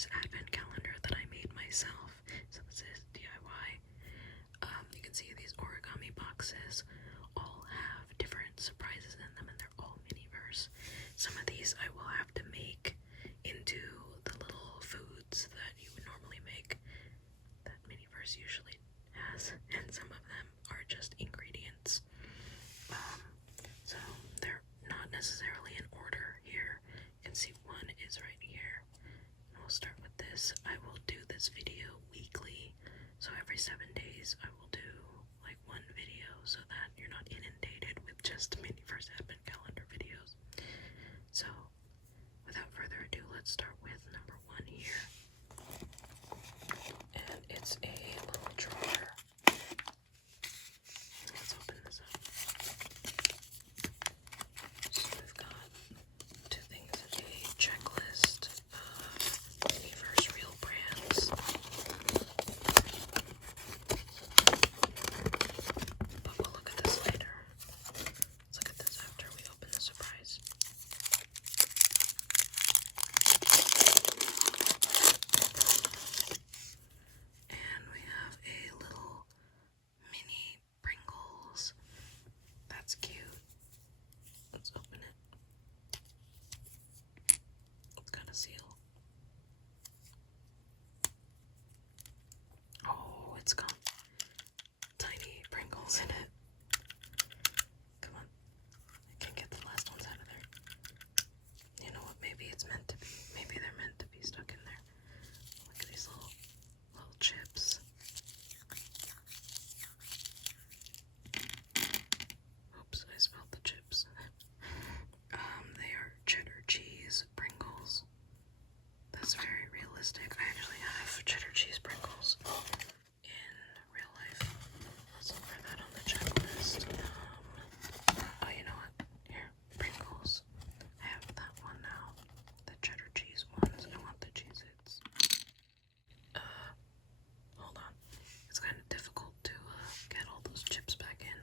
Miniverse advent calendar that I made myself. So this is DIY. You can see these origami boxes all have different surprises in them, and they're all Miniverse. Some of these I will have to make into the little foods that you would normally make that Miniverse usually has, and some of them are just ingredients. So they're not necessarily in order here. You can see one is right here. And we'll start with this. I will do this video weekly, so every 7 days I will do like one video so that you're not inundated with just Miniverse advent calendar videos. So without further ado, let's start with number 1 here. And it's a little drawer. Let's open this up. So we've got 2 things, a checklist of Miniverse real brands. But we'll look at this later. Let's look at this after we open the surprise. And we have a little mini Pringles. That's cute. Let's open it. It's got a seal. Oh, it's got tiny Pringles in it. Come on. I can't get the last ones out of there. You know what? Maybe it's meant to be. Maybe they're meant to be stuck in there. Look at these little chips. Oops, I spelled the chips. They are cheddar cheese Pringles. That's very realistic. I actually have cheddar cheese Pringles in real life. Let's look for that on the checklist. Oh, you know what? Here, Pringles. I have that one now. The cheddar cheese ones. I want the Cheez-Its. Hold on. It's kind of difficult to get all those chips back in.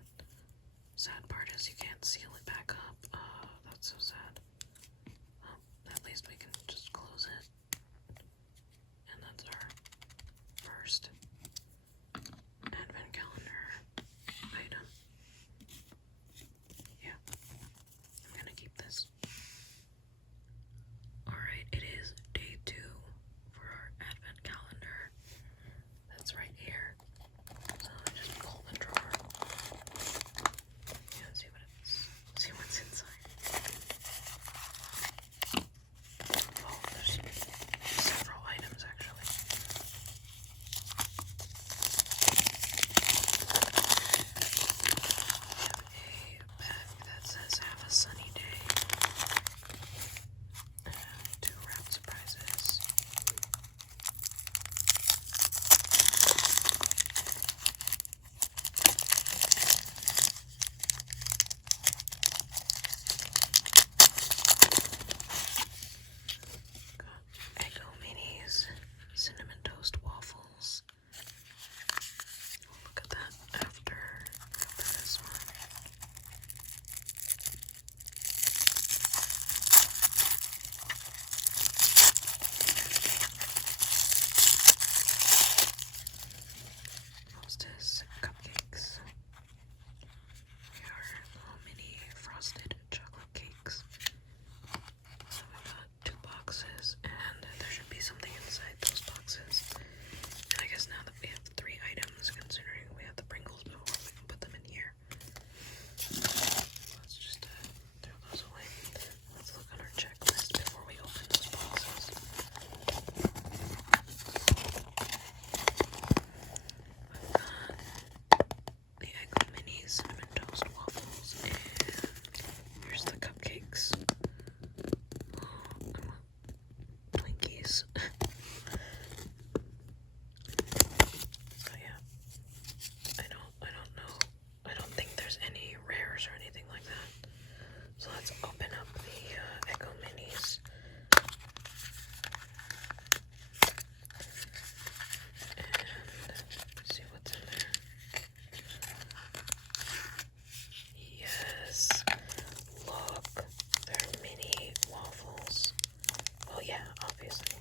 Sad part is you can't seal it back up. That's so sad. At least we can just close it. And that's our first advent calendar item. Yeah, I'm gonna keep this. Alright, it is day 2 for our advent calendar. That's right here. So I just pull the drawer. Yeah, see what's inside. Oh, there's several items actually. We have a bag that says "Have a sunny day." And 2 wrapped surprises. Got Eggo Minis, cinnamon toast waffles. We'll look at that after this one. Hostess cupcakes. They are little mini frosted chocolate cakes. So we got 2 boxes, and there should be something inside those boxes. And I guess now that we have 3 items, considering we have the Pringles before, we can put them in here. Let's just throw those away. Let's look on our checklist before we open those boxes. We've got the Eggo Mini cinnamon toast waffles, and here's the cupcakes. Oh, come on. Twinkies. So yeah, I don't know. I don't think there's any rares or anything like that. So let's open up the Eggo Minis. And see what's in there. Yes. Look, they're mini waffles. Well, yeah, obviously.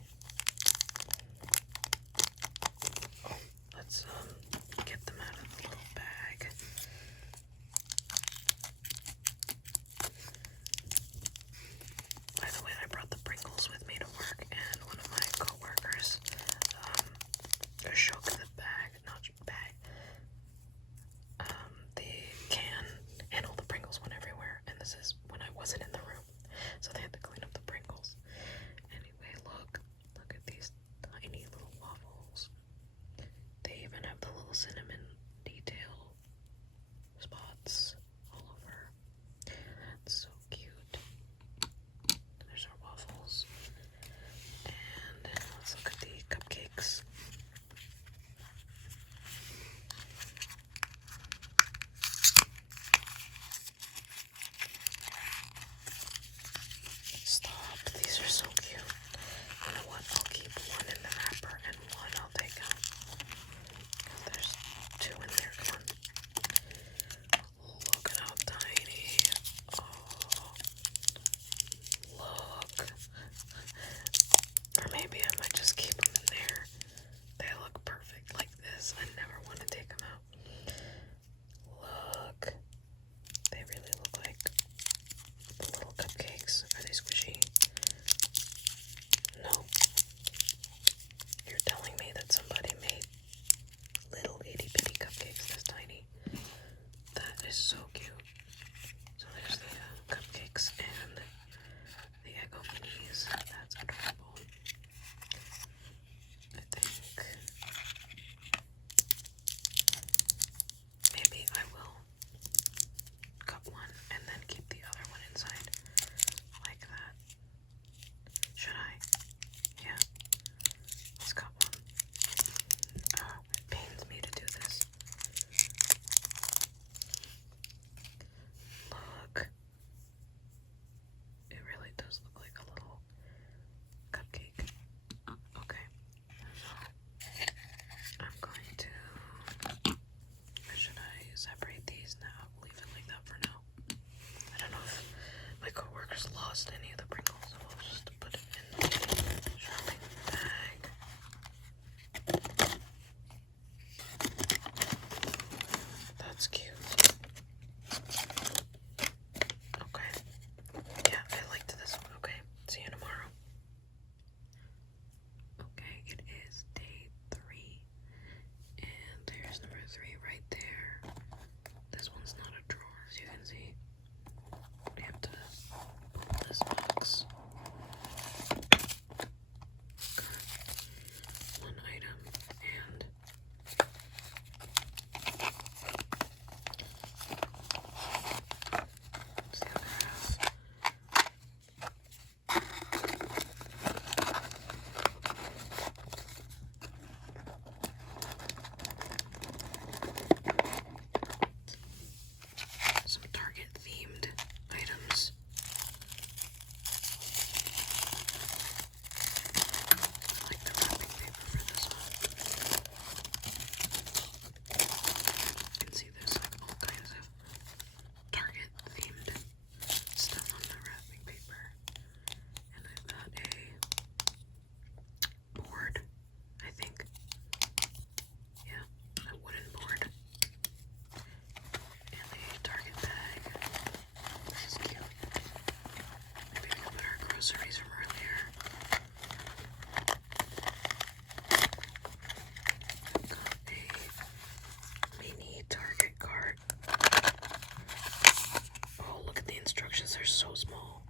so small.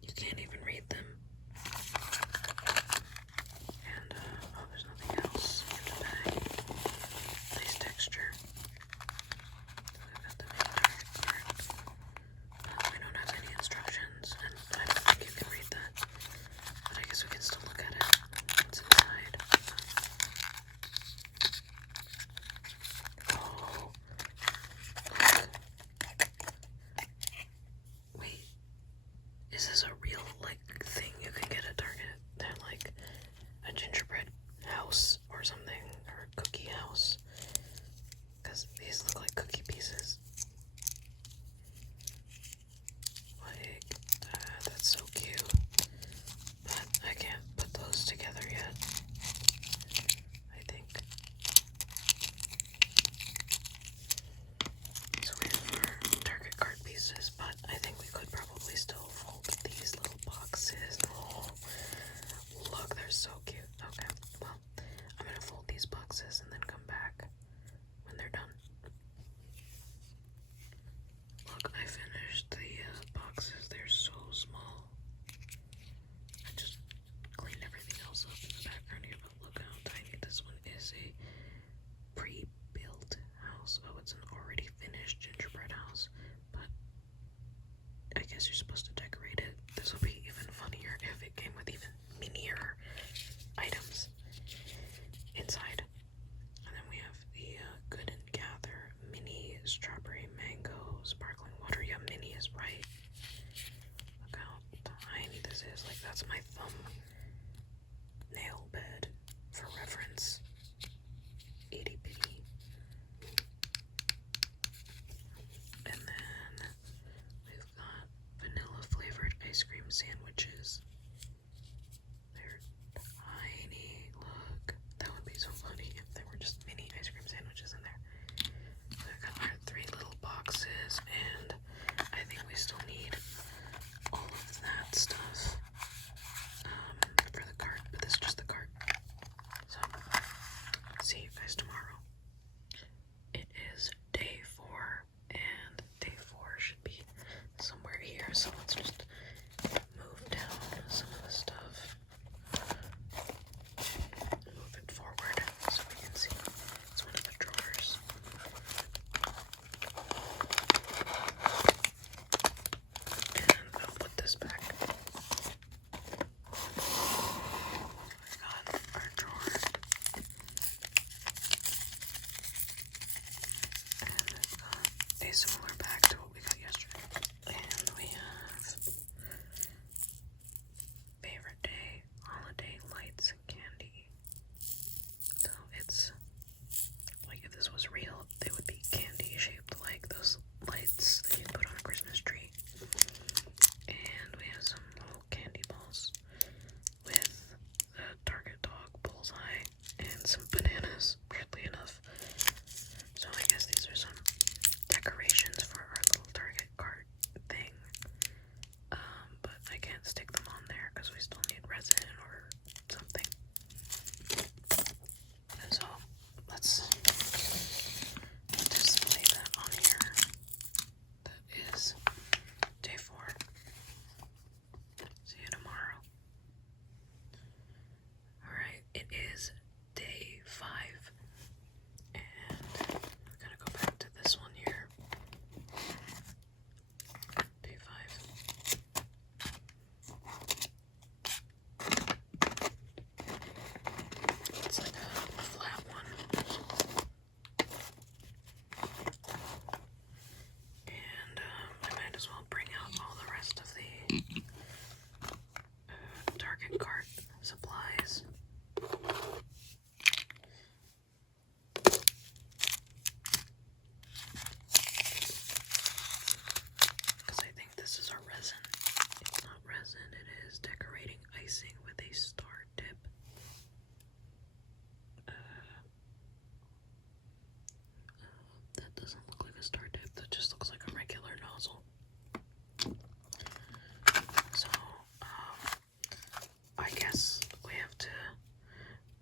You can't even read them. And, oh, there's nothing else in the bag. Nice texture. I've got the main target card. I don't have any instructions, and I don't think you can read that. But I guess we can still look at it. What's inside? Oh, look. Wait, is this a real, like, thing you can get at Target? They're like a gingerbread house or something, or a cookie house. Because these look like cookie pieces. Like, that's so cute. But I can't put those together yet, I think. So we have our Target card pieces, but I think we could probably still fold these little boxes. Oh, look, they're so cute. Okay, well, I'm gonna fold these boxes and then come back when they're done. Look, I finished the boxes. They're so small. I just cleaned everything else up in the background here, but look how tiny this one is. A pre-built house. Oh, it's an already finished gingerbread house, but I guess you're supposed to decorate it. This would be even funnier if it came with even minier items inside. And then we have the Good and Gather mini strawberry mango sparkling water. Yeah, mini is right. Look how tiny this is. Like, that's my thumb nail bed for reference. Itty bitty. And then we've got vanilla flavored ice cream sandwiches. They're tiny. Look, that would be so funny if there were just mini ice cream sandwiches in there. We've got our 3 little boxes, and I think we still need all of that stuff for the cart, but this is just the cart. So, see you guys tomorrow. It is day 4, and day 4 should be somewhere here, so let's just move down some of the stuff. Move it forward so we can see. It's one of the drawers. And I'll put this back. We got our drawer. And we've got a similar bag to what we got yesterday. And we have favorite day, holiday lights and candy. So it's like, if this was real, they would be candy shaped like those lights that you put on a Christmas tree. And we have some little candy balls with the Target dog bullseye and some bananas, weirdly enough. So I guess these are some decorations for our little Target cart thing. But I can't stick them on there because we still need resin or something. So let's display that on here. That is day 4. See you tomorrow. Alright, it is day 5. And we're gonna go back to this one here. Day 5. It's like a flat one. And I might as well bring out all the rest of the Target cart supplies. Because I think this is our resin. It's not resin, it is decorating icing with a star tip. That doesn't look like a star tip, that just looks like a regular nozzle. So, I guess we have to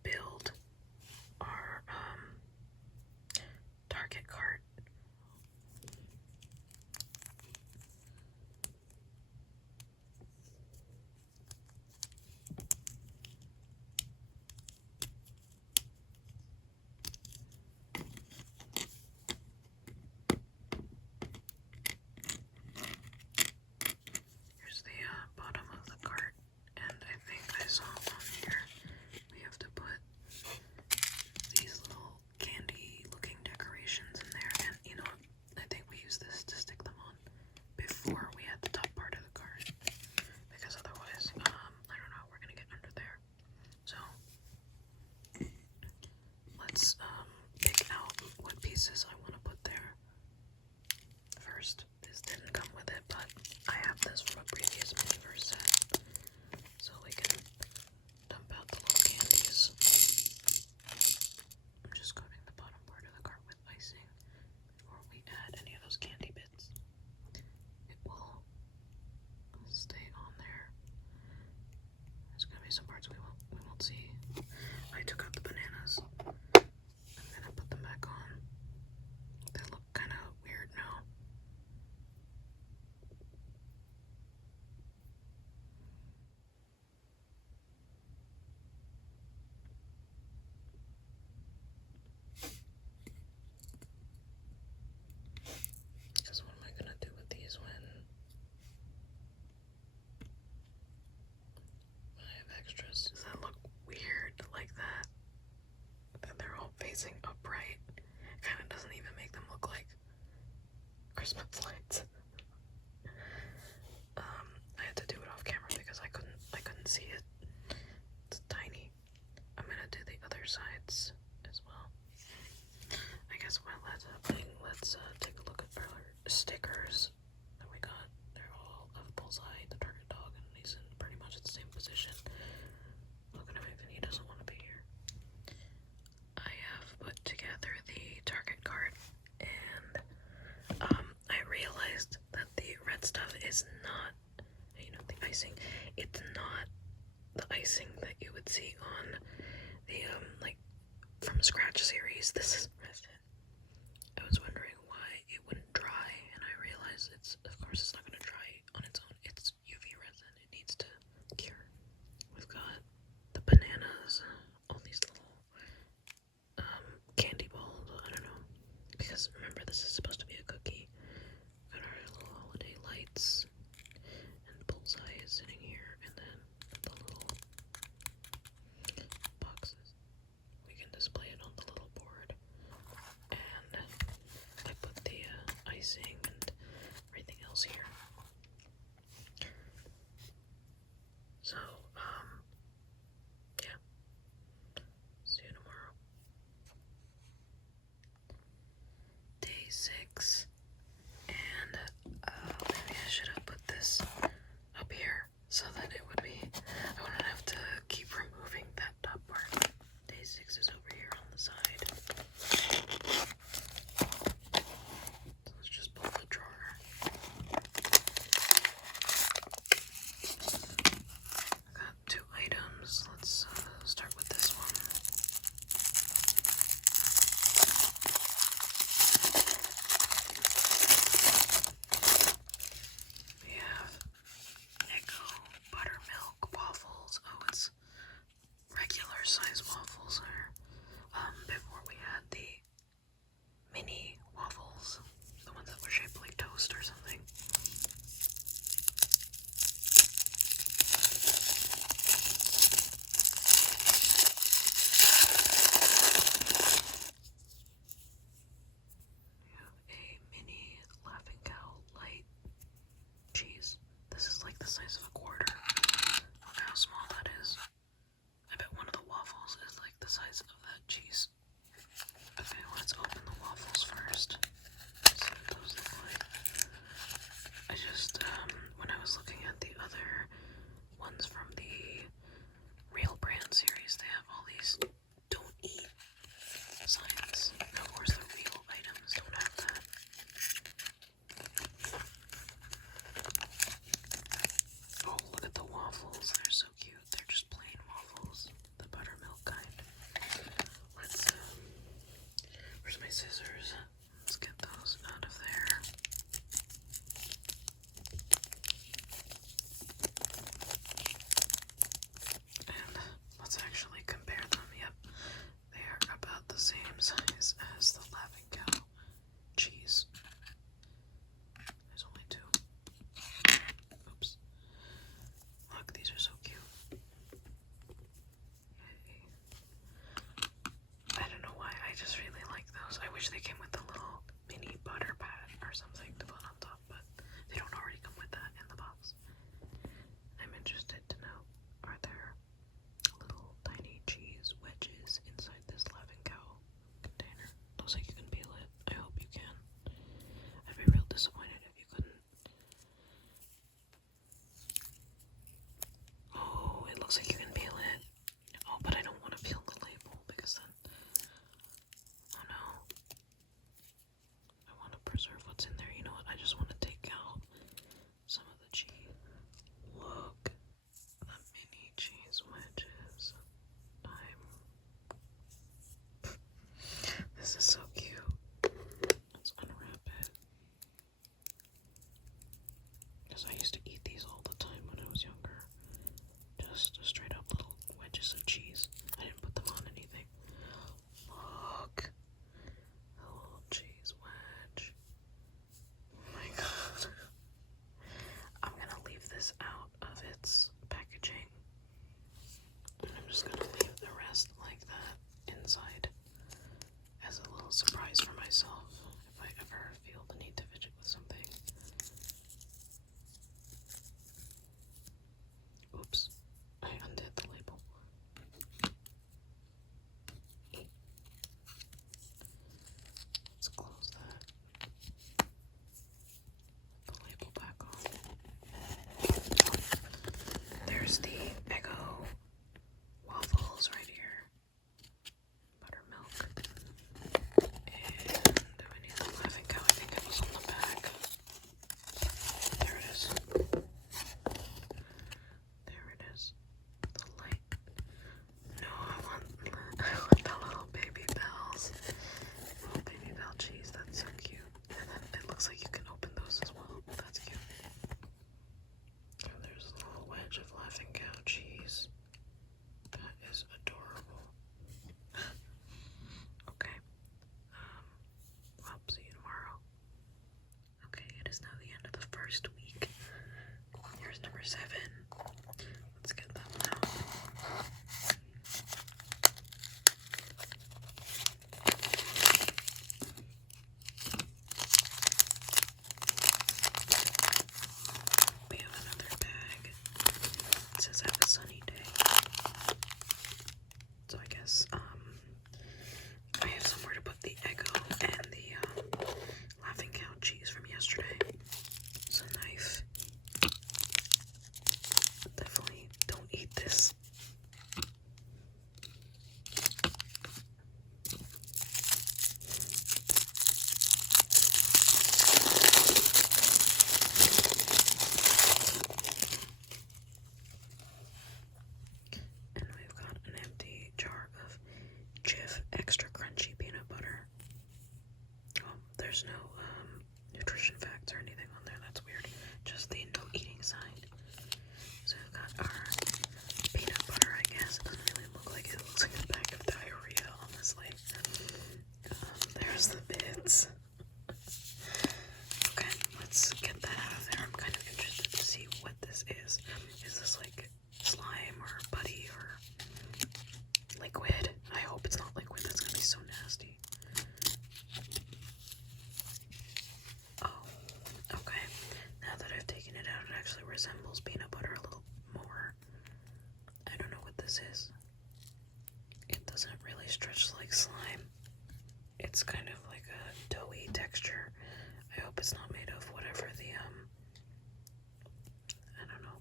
build our Target cart. that stuff is not, the icing, it's not the icing that you would see on the, like, from scratch series. This is resin. I was wondering why it wouldn't dry, and I realized of course it's not going to dry on its own. It's UV resin. It needs to cure. We've got the bananas, all these little, candy balls, I don't know, because remember this is supposed to be a cookie. Got our little holiday lights, and bullseye is sitting here, and then the little boxes. We can display it on the little board, and I put the icing and everything else here. So, yeah. See you tomorrow. Day 6, and maybe I should have put this up here so that it would be, I wouldn't have to keep removing that top part. Day 6 is over here on the side. So let's just pull the drawer. I got 2 items. Let's start with this one. We have Eggo buttermilk waffles. Oh, it's regular size waffles. Before we had the mini waffles, the ones that were shaped like toast or something. We have a mini Laughing Cow light cheese. This is like the size of a quarter. Look how small that is. I bet one of the waffles is like the size of that cheese. Okay, let's open the waffles first. See what those look like. I just, when I was looking at the other ones from the Real Brand series, they have all these don't eat signs. And of course, the real items don't have that. Oh, look at the waffles. They're so cute. They're just plain waffles. The buttermilk kind. Let's, where's my scissors? Let's get those out of there. And let's actually compare them. Yep. They are about the same size as the Laughing Cow cheese. There's only 2. Oops. Look, these are so cute. Yay. I don't know why, I just really like those. I wish they came with a little mini butter pad or something to put on top, but they don't already come with that in the box. I'm interested to know, are there little tiny cheese wedges inside this Laughing Cow container? Looks like you can peel it. I hope you can. I'd be real disappointed if you couldn't. Oh, it looks like you can peel it. Oh, but I don't want to peel the label because then, oh no. I want to preserve what's in there. You know what? I just want to take out some of the cheese. Look, the mini cheese wedges. This is so cute. Let's unwrap it. Because I used to eat these all the time when I was younger. Just straight up little wedges of cheese. I didn't put them on anything. Look. The little cheese wedge. Oh my god. I'm gonna leave this out of its packaging. And I'm just gonna leave the rest like that inside as a little surprise for myself if I ever feel the need to fidget with something. 7. Let's get that one out. We have another bag. It says have a sunny day. So I guess I have somewhere to put the Eggo and the Laughing Cow cheese from yesterday. It's a knife. Definitely don't eat this. And we've got an empty jar of Jif extra crunchy peanut butter. Oh, there's no nutrition facts or anything on there. That's weird. Just the no eating sign. So we've got our peanut butter, I guess. It doesn't really look like it. It looks like a bag of diarrhea, honestly. There's the bits. Okay, let's get that out of there. I'm kind of interested to see what this is. Is this like slime or putty or liquid? I hope it's not liquid. That's gonna be so nasty. Oh, okay. Now that I've taken it out, it actually resembles peanut butter a little more. I don't know what this is. It doesn't really stretch like slime. It's kind of like a doughy texture. I hope it's not made of whatever the, I don't know,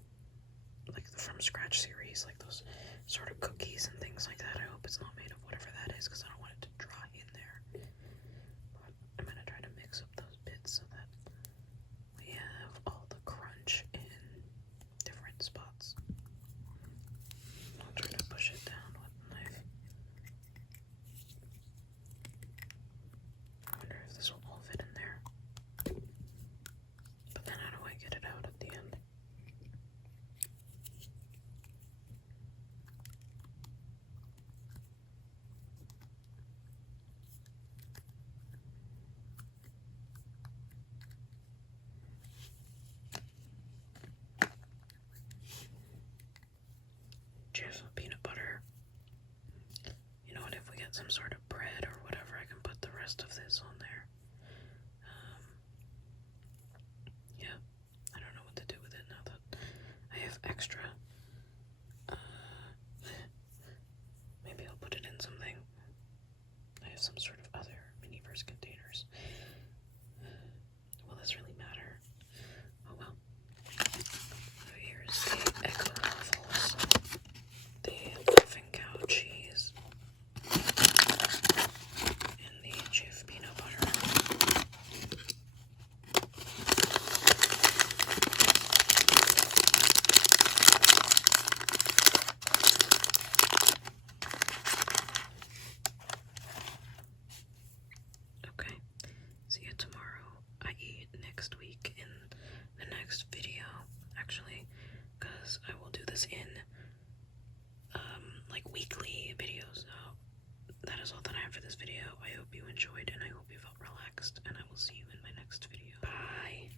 like the From Scratch series, like those sort of cookies and things like that. I hope it's not made of whatever that is, because I don't want it to dry in there. But I'm gonna try to mix up those bits so that we have all the crunch in different spots. I'll try to push it down with the knife. I wonder if this will all fit in there. But then how do I get it out at the end? Jif peanut butter. You know what, if we get some sort of bread or whatever, I can put the rest of this on there. Yeah, I don't know what to do with it now that I have extra. Maybe I'll put it in something. I have some sort of other Miniverse containers. Will this really matter? Oh well. So here's the Eggo waffles, the Laughing Cow cheese, and the Jif peanut butter. Okay, see you tomorrow. I eat next week in the next video, actually, because I will do this in like weekly videos. So that is all that I have for this video. I hope you enjoyed and I hope you felt relaxed, and I will see you in my next video. Bye.